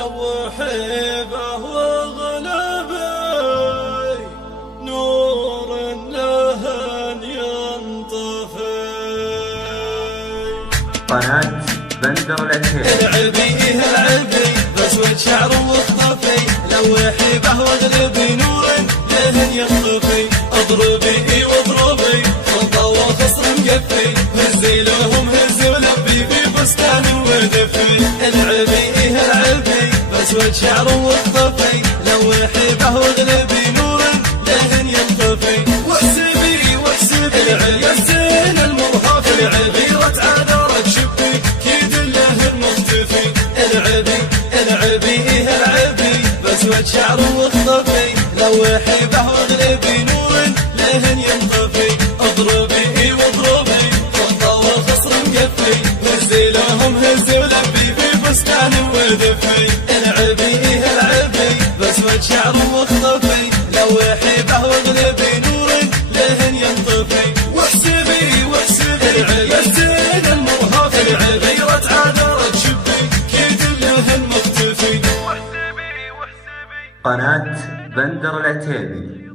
لوحي بهو غلبي نور لهن ينطفي. قناة بندر العتيبي. العبي بسود شعر واختفي لوحي بهو غلبي نور لهن ينطفي. اضربي واضربي خلطة وخصر مقفي هزي لهم هزي ولبي في بستان ودفي. العبي بسود شعر واختفي لوحي بهو غلبي نور لهن ينطفي. واحسبي العليا الزين المرهف العبيرة عذرت شبي كيد لهن مختفي. العبي بسود شعر واختفي لوحي بهو غلبي نور لهن ينطفي. اضربي واضربي خلطة والخصر مقفي هزي لهم هزي ولبي في بستان ودفي. العبي بسود شعر واختفي لوحي بهو غلبي نور لهن ينطفي. واحسبي العليا الزين المرهف العبيرة عذرت شبي كيد لهن مختفي. قناة بندر العتيبي.